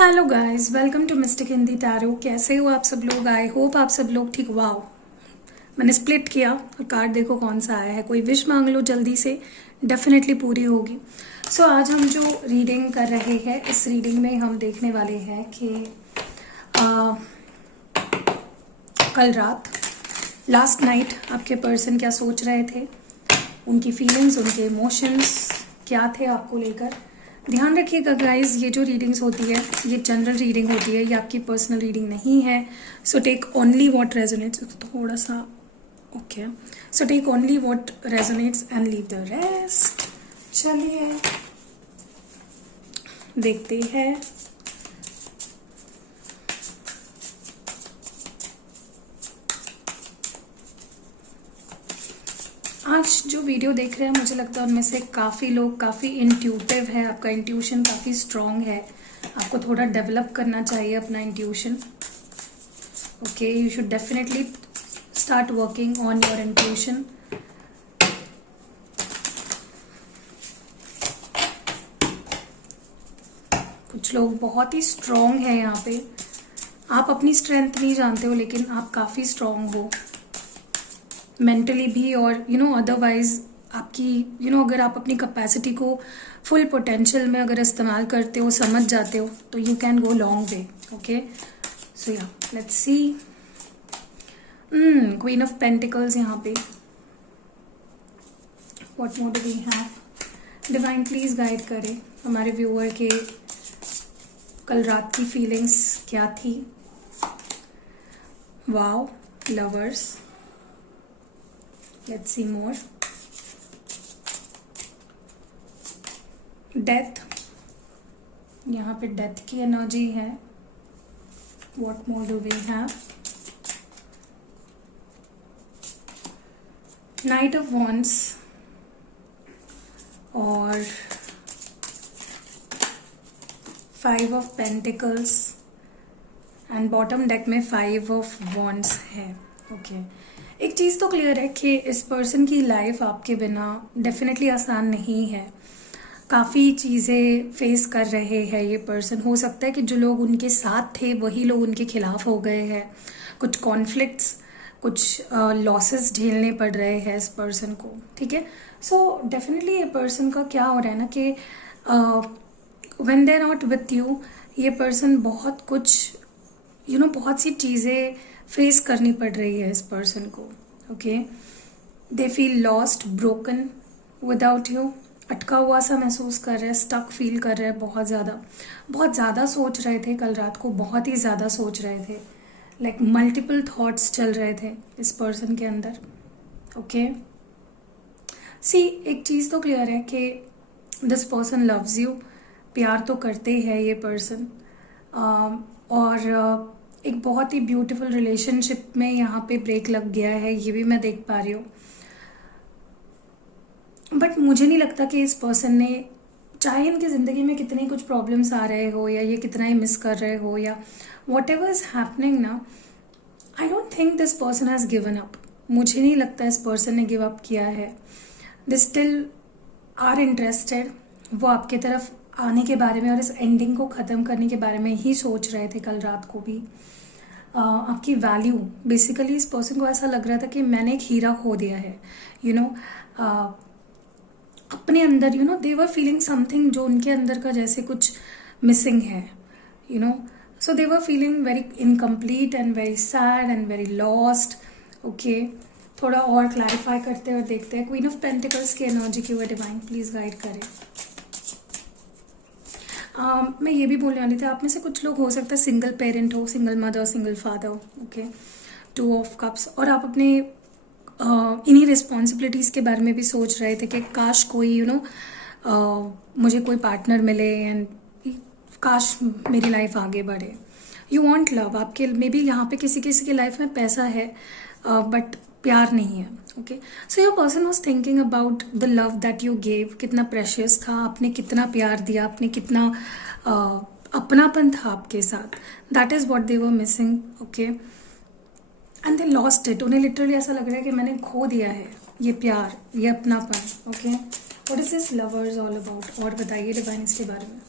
Hello guys, welcome to Mystic Hindi Tarot. कैसे हो आप सब लोग? आई होप आप सब लोग ठीक। वाओ, मैंने स्प्लिट किया और कार्ड देखो कौन सा आया है। कोई विश मांग लो जल्दी से, डेफिनेटली पूरी होगी। सो आज हम जो रीडिंग कर रहे हैं, इस रीडिंग में हम देखने वाले हैं कि कल रात, लास्ट नाइट, आपके पर्सन क्या सोच रहे थे, उनकी फीलिंग्स, उनके इमोशंस क्या थे आपको लेकर। ध्यान रखिएगा गाइज, ये जो रीडिंग्स होती है ये जनरल रीडिंग होती है, ये आपकी पर्सनल रीडिंग नहीं है। So take only what resonates. थोड़ा सा okay, so take only what resonates and leave the rest. चलिए देखते हैं। आज जो वीडियो देख रहे हैं, मुझे लगता है उनमें से काफ़ी लोग काफ़ी इंट्यूटिव है। आपका इंट्यूशन काफ़ी स्ट्रांग है। आपको थोड़ा डेवलप करना चाहिए अपना intuition. Okay, you should definitely start working on your intuition. कुछ लोग बहुत ही स्ट्रांग है यहाँ पे। आप अपनी स्ट्रेंथ नहीं जानते हो, लेकिन आप काफ़ी स्ट्रांग हो मेंटली भी, और अदरवाइज आपकी अगर आप अपनी कैपेसिटी को फुल पोटेंशियल में अगर इस्तेमाल करते हो, समझ जाते हो, तो you can go long way. Okay, so yeah let's see. Queen of pentacles यहाँ पे। What more do we have? Divine please guide करें हमारे व्यूअर के कल रात की फीलिंग्स क्या थी। Wow, lovers. Let's see more. Death, यहाँ पे डेथ की एनर्जी है। What more do we have? Night of wands और 5 of pentacles and bottom deck में 5 ऑफ वॉन्ड्स है। ओके, एक चीज़ तो क्लियर है कि इस पर्सन की लाइफ आपके बिना डेफिनेटली आसान नहीं है। काफ़ी चीज़ें फेस कर रहे हैं ये पर्सन। हो सकता है कि जो लोग उनके साथ थे वही लोग उनके खिलाफ हो गए हैं। कुछ कॉन्फ्लिक्ट्स, कुछ लॉसेस झेलने पड़ रहे हैं इस पर्सन को। ठीक है, सो डेफिनेटली ये पर्सन का क्या हो रहा है ना कि when they are not with you, ये पर्सन बहुत कुछ बहुत सी चीज़ें फेस करनी पड़ रही है इस पर्सन को। Okay, they feel lost, broken without you. अटका हुआ सा महसूस कर रहे हैं, स्टक फील कर रहे हैं। बहुत ज़्यादा सोच रहे थे कल रात को, बहुत ही ज़्यादा सोच रहे थे। लाइक मल्टीपल थॉट्स चल रहे थे इस पर्सन के अंदर। ओके, सी एक चीज़ तो क्लियर है कि दिस पर्सन लव्स यू। प्यार तो करते हैं ये पर्सन, और एक बहुत ही ब्यूटीफुल रिलेशनशिप में यहाँ पे ब्रेक लग गया है, ये भी मैं देख पा रही हूँ। बट मुझे नहीं लगता कि इस पर्सन ने, चाहे इनकी ज़िंदगी में कितने कुछ प्रॉब्लम्स आ रहे हो, या ये कितना ही मिस कर रहे हो, या वॉट एवर इज हैपनिंग ना, I don't think this person has given up. मुझे नहीं लगता इस पर्सन ने गिव अप किया है। They still are interested. वो आपके तरफ आने के बारे में और इस एंडिंग को ख़त्म करने के बारे में ही सोच रहे थे कल रात को भी। आपकी वैल्यू, बेसिकली इस पर्सन को ऐसा लग रहा था कि मैंने एक हीरा खो दिया है। अपने अंदर दे वर फीलिंग समथिंग, जो उनके अंदर का जैसे कुछ मिसिंग है। So they were feeling very incomplete and very sad and very lost. Okay, थोड़ा और क्लैरिफाई करते हैं और देखते हैं क्वीन ऑफ पेंटिकल्स की एनर्जी की। वो डिवाइन प्लीज गाइड करें। मैं ये भी बोलने वाली थी, आप में से कुछ लोग हो सकता है सिंगल पेरेंट हो, single mother, single father. Okay, 2 of cups, और आप अपने इन्हीं रिस्पॉन्सिबिलिटीज़ के बारे में भी सोच रहे थे कि काश कोई मुझे कोई पार्टनर मिले एंड काश मेरी लाइफ आगे बढ़े। You want love. आपके मे बी यहाँ पे किसी किसी की लाइफ में पैसा है बट प्यार नहीं है। Okay, so your person was thinking about the love that you gave. कितना प्रेशियस था, आपने कितना प्यार दिया, आपने कितना अपनापन था आपके साथ। That is what they were missing. Okay, and they lost it. उन्हें लिटरली ऐसा लग रहा है कि मैंने खो दिया है ये प्यार, ये अपनापन। Okay, what is this lovers all about? और बताइए डिवाइन इसके बारे में।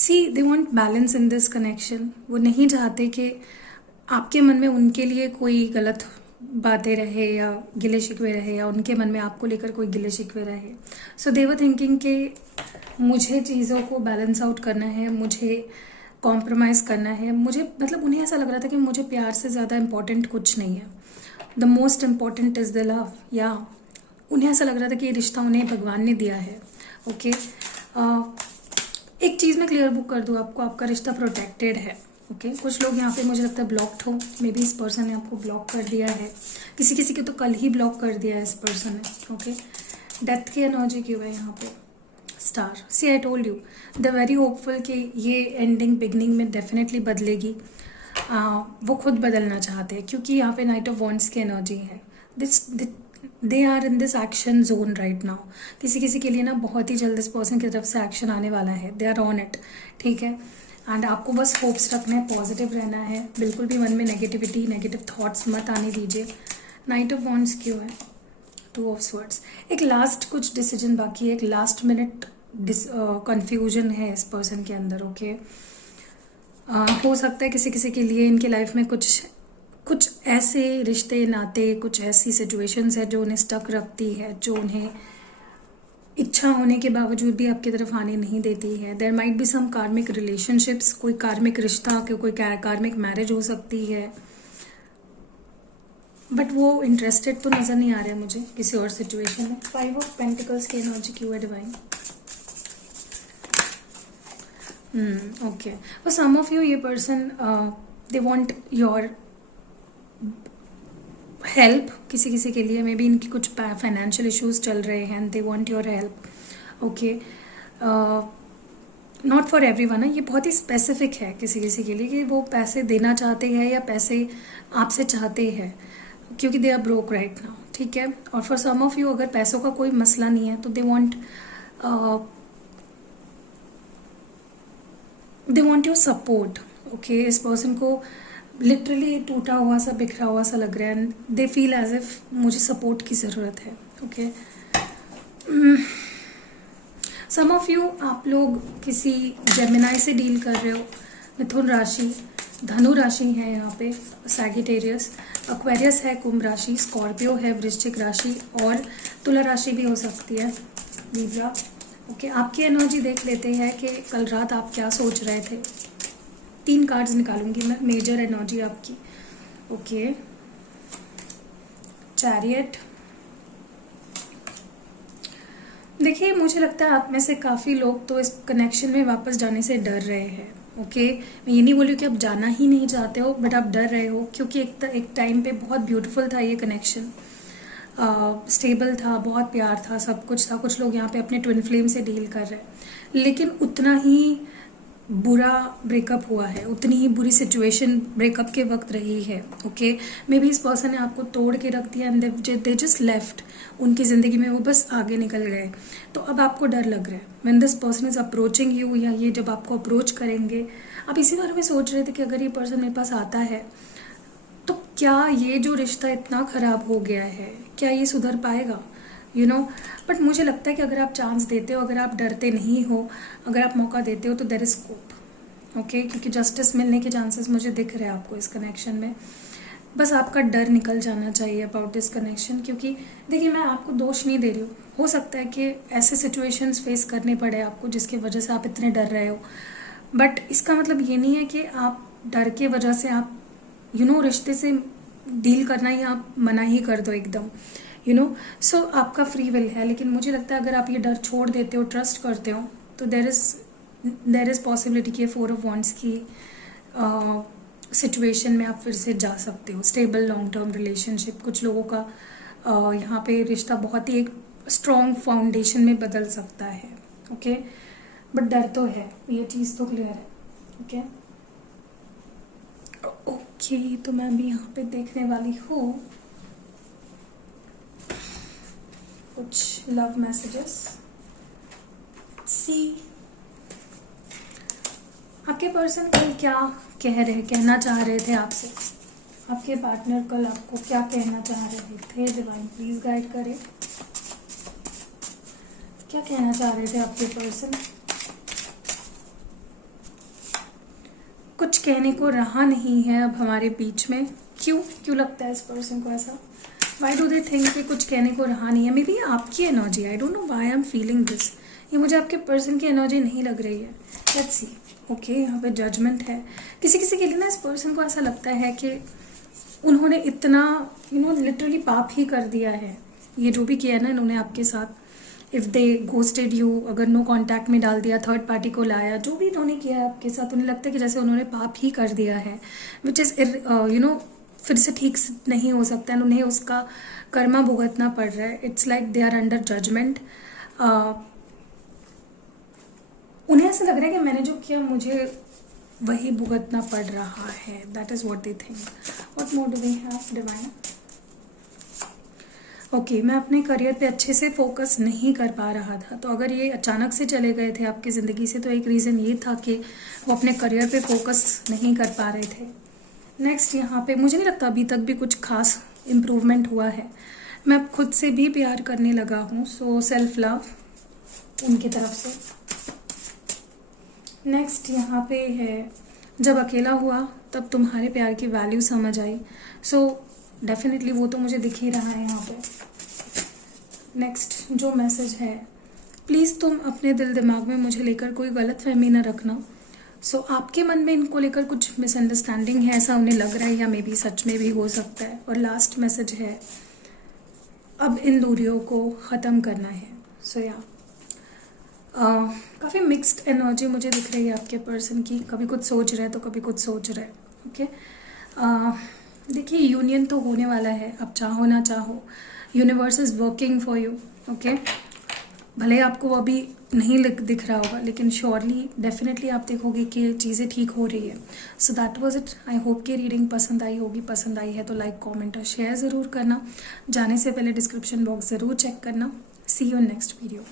See they want balance in this connection. वो नहीं चाहते कि आपके मन में उनके लिए कोई गलत बातें रहे या गिले शिकवे रहे, या उनके मन में आपको लेकर कोई गिले शिकवे रहे. सो दे वर थिंकिंग कि मुझे चीज़ों को बैलेंस आउट करना है, मुझे कॉम्प्रोमाइज़ करना है. मुझे मतलब उन्हें ऐसा लग रहा था कि मुझे प्यार से ज़्यादा इम्पोर्टेंट कुछ नहीं है. The most important is the love. या उन्हें ऐसा लग रहा था कि ये रिश्ता उन्हें भगवान ने दिया है. ओके एक चीज़ मैं क्लियर बुक कर दूँ आपको, आपका रिश्ता प्रोटेक्टेड है. ओके कुछ लोग यहाँ पे मुझे लगता है ब्लॉक्ड हो. मे बी इस पर्सन ने आपको ब्लॉक कर दिया है, किसी किसी के तो कल ही ब्लॉक कर दिया है इस पर्सन ने. ओके डेथ की एनर्जी क्यों है यहाँ पे? Star. See I told you the very hopeful कि ये एंडिंग बिगनिंग में डेफिनेटली बदलेगी. वो खुद बदलना चाहते हैं क्योंकि यहाँ पे नाइट ऑफ वॉन्ड्स की एनर्जी है. They are in this action zone right now. किसी किसी के लिए ना बहुत ही जल्द इस पर्सन की तरफ से एक्शन आने वाला है. They are on it. ठीक है एंड आपको बस होप्स रखना है, पॉजिटिव रहना है, बिल्कुल भी मन में नेगेटिविटी नेगेटिव थॉट्स मत आने दीजिए. नाइट ऑफ वॉन्ड्स क्यों है? 2 ऑफ स्वर्ड्स. एक लास्ट कुछ डिसीजन बाकी है, एक लास्ट मिनट कन्फ्यूजन है इस पर्सन के अंदर. ओके हो सकता है किसी किसी के लिए इनके लाइफ में कुछ ऐसे रिश्ते नाते, कुछ ऐसी सिचुएशंस है जो उन्हें स्टक रखती है, जो उन्हें इच्छा होने के बावजूद भी आपकी तरफ आने नहीं देती है. देयर माइट बी सम कार्मिक रिलेशनशिप्स, कोई कार्मिक रिश्ता, कोई कार्मिक मैरिज हो सकती है, बट वो इंटरेस्टेड तो नज़र नहीं आ रहा है मुझे किसी और सिचुएशन में. 5 ऑफ पेंटिकल्स की एनर्जी क्यों है divine? Okay for some of you ये person they want your help. किसी किसी के लिए मे बी इनकी कुछ फाइनेंशियल इश्यूज चल रहे हैं and they want your help. Okay not for everyone है, ये बहुत ही स्पेसिफिक है किसी किसी के लिए कि वो पैसे देना चाहते हैं या पैसे आपसे चाहते हैं क्योंकि they are broke right now. ठीक है और फॉर सम ऑफ यू अगर पैसों का कोई मसला नहीं है तो they want your support. Okay इस पर्सन को लिटरली टूटा हुआ सा बिखरा हुआ सा लग रहा है and they feel as if मुझे सपोर्ट की ज़रूरत है. ओके सम ऑफ यू आप लोग किसी जेमिनाई से डील कर रहे हो. मिथुन राशि, धनु राशि है यहाँ पे, सैगिटेरियस, एक्वेरियस है, कुंभ राशि, स्कॉर्पियो है, वृश्चिक राशि और तुला राशि भी हो सकती है, लीब्रा. ओके आपकी एनर्जी देख लेते हैं कि कल रात आप क्या सोच रहे थे. 3 कार्ड्स निकालूंगी मैं, मेजर एनर्जी आपकी. Okay chariot. देखिए मुझे लगता है आप में से काफ़ी लोग तो इस कनेक्शन में वापस जाने से डर रहे हैं. ओके मैं ये नहीं बोल रही कि आप जाना ही नहीं चाहते हो, बट आप डर रहे हो क्योंकि एक टाइम पे बहुत ब्यूटीफुल था ये कनेक्शन, स्टेबल था, बहुत प्यार था, सब कुछ था. कुछ लोग यहाँ पे अपने ट्विन फ्लेम से डील कर रहे हैं लेकिन उतना ही बुरा ब्रेकअप हुआ है, उतनी ही बुरी सिचुएशन ब्रेकअप के वक्त रही है. ओके मे बी इस पर्सन ने आपको तोड़ के रख दिया एंड दे जस्ट लेफ्ट. उनकी ज़िंदगी में वो बस आगे निकल गए. तो अब आपको डर लग रहा है when this person is approaching you, या ये जब आपको अप्रोच करेंगे आप इसी बारे में सोच रहे थे कि अगर ये पर्सन मेरे पास आता है तो क्या ये जो रिश्ता इतना ख़राब हो गया है क्या ये सुधर पाएगा, यू नो. बट मुझे लगता है कि अगर आप चांस देते हो, अगर आप डरते नहीं हो, अगर आप मौका देते हो तो देयर इज स्कोप. ओके क्योंकि जस्टिस मिलने के चांसेस मुझे दिख रहे हैं आपको इस कनेक्शन में. बस आपका डर निकल जाना चाहिए अबाउट दिस कनेक्शन. क्योंकि देखिए मैं आपको दोष नहीं दे रही हूँ, हो सकता है कि ऐसे सिचुएशंस फेस करने पड़े आपको जिसकी वजह से आप इतने डर रहे हो, बट इसका मतलब ये नहीं है कि आप डर के वजह से आप रिश्ते से डील करना ही आप मना ही कर दो एकदम, सो आपका फ्री विल है. लेकिन मुझे लगता है अगर आप ये डर छोड़ देते हो, ट्रस्ट करते हो, तो देर इज़ पॉसिबिलिटी कि 4 ऑफ वॉन्ड्स की सिचुएशन में आप फिर से जा सकते हो. स्टेबल लॉन्ग टर्म रिलेशनशिप, कुछ लोगों का यहाँ पे रिश्ता बहुत ही एक स्ट्रॉन्ग फाउंडेशन में बदल सकता है. ओके बट डर तो है, ये चीज़ तो क्लियर है. ओके ओके तो मैं भी यहाँ पे देखने वाली हूँ कुछ लव मैसेजेस. सी आपके पर्सन कल क्या कहना चाह रहे थे आपसे, आपके पार्टनर कल आपको क्या कहना चाह रहे थे. डिवाइन प्लीज गाइड करें, क्या कहना चाह रहे थे आपके पर्सन. कुछ कहने को रहा नहीं है अब हमारे बीच में। क्यों लगता है इस पर्सन को ऐसा? वाई डू दे थिंक कि कुछ कहने को रहा नहीं है? मे बी आपकी energy, I don't know why I am feeling this, ये मुझे आपके पर्सन की एनर्जी नहीं लग रही है। Let's see. ओके, यहाँ पे जजमेंट है। किसी किसी के लिए ना इस पर्सन को ऐसा लगता है कि उन्होंने इतना लिटरली पाप ही कर दिया है, ये जो भी किया है ना इन्होंने आपके साथ। इफ़ दे घोस्टेड यू, अगर नो कांटेक्ट में डाल दिया, थर्ड पार्टी को लाया, जो भी इन्होंने किया है आपके साथ, उन्हें लगता है कि जैसे उन्होंने पाप ही कर दिया है, विच इज़ फिर से ठीक नहीं हो सकता है, उन्हें उसका कर्मा भुगतना पड़ रहा है। It's like they are under judgement. उन्हें ऐसा लग रहा है कि मैंने जो किया मुझे वही भुगतना पड़ रहा है। That is what they think. What more do we have divine? Okay, मैं अपने करियर पे अच्छे से फोकस नहीं कर पा रहा था। तो अगर ये अचानक से चले गए थे आपकी ज़िंदगी से, तो एक रीज़न ये था कि वो अपने करियर पे फोकस नहीं कर पा रहे थे। नेक्स्ट, यहाँ पे मुझे नहीं लगता अभी तक भी कुछ खास इम्प्रूवमेंट हुआ है। मैं अब खुद से भी प्यार करने लगा हूँ, सो सेल्फ लव उनकी तरफ से। नेक्स्ट यहाँ पे है, जब अकेला हुआ तब तुम्हारे प्यार की वैल्यू समझ आई। सो डेफिनेटली वो तो मुझे दिख ही रहा है यहाँ पे। नेक्स्ट जो मैसेज है, प्लीज़ तुम अपने दिल दिमाग में मुझे लेकर कोई गलत फहमी न रखना। सो आपके मन में इनको लेकर कुछ मिसअंडरस्टैंडिंग है, ऐसा उन्हें लग रहा है, या मे बी सच में भी हो सकता है। और लास्ट मैसेज है, अब इन दूरियों को ख़त्म करना है। सो या काफ़ी मिक्स्ड एनर्जी मुझे दिख रही है आपके पर्सन की। कभी कुछ सोच रहे हैं तो कभी कुछ सोच रहे हैं। ओके, देखिए यूनियन तो होने वाला है, अब चाहो ना चाहो, universe is working for you. Okay, भले आपको वो अभी नहीं दिख रहा होगा, लेकिन श्योरली डेफिनेटली आप देखोगे कि चीज़ें ठीक हो रही है। So that was it. I hope कि रीडिंग पसंद आई होगी। पसंद आई है तो लाइक, कमेंट और शेयर ज़रूर करना। जाने से पहले डिस्क्रिप्शन बॉक्स ज़रूर चेक करना। सी यू इन नेक्स्ट वीडियो।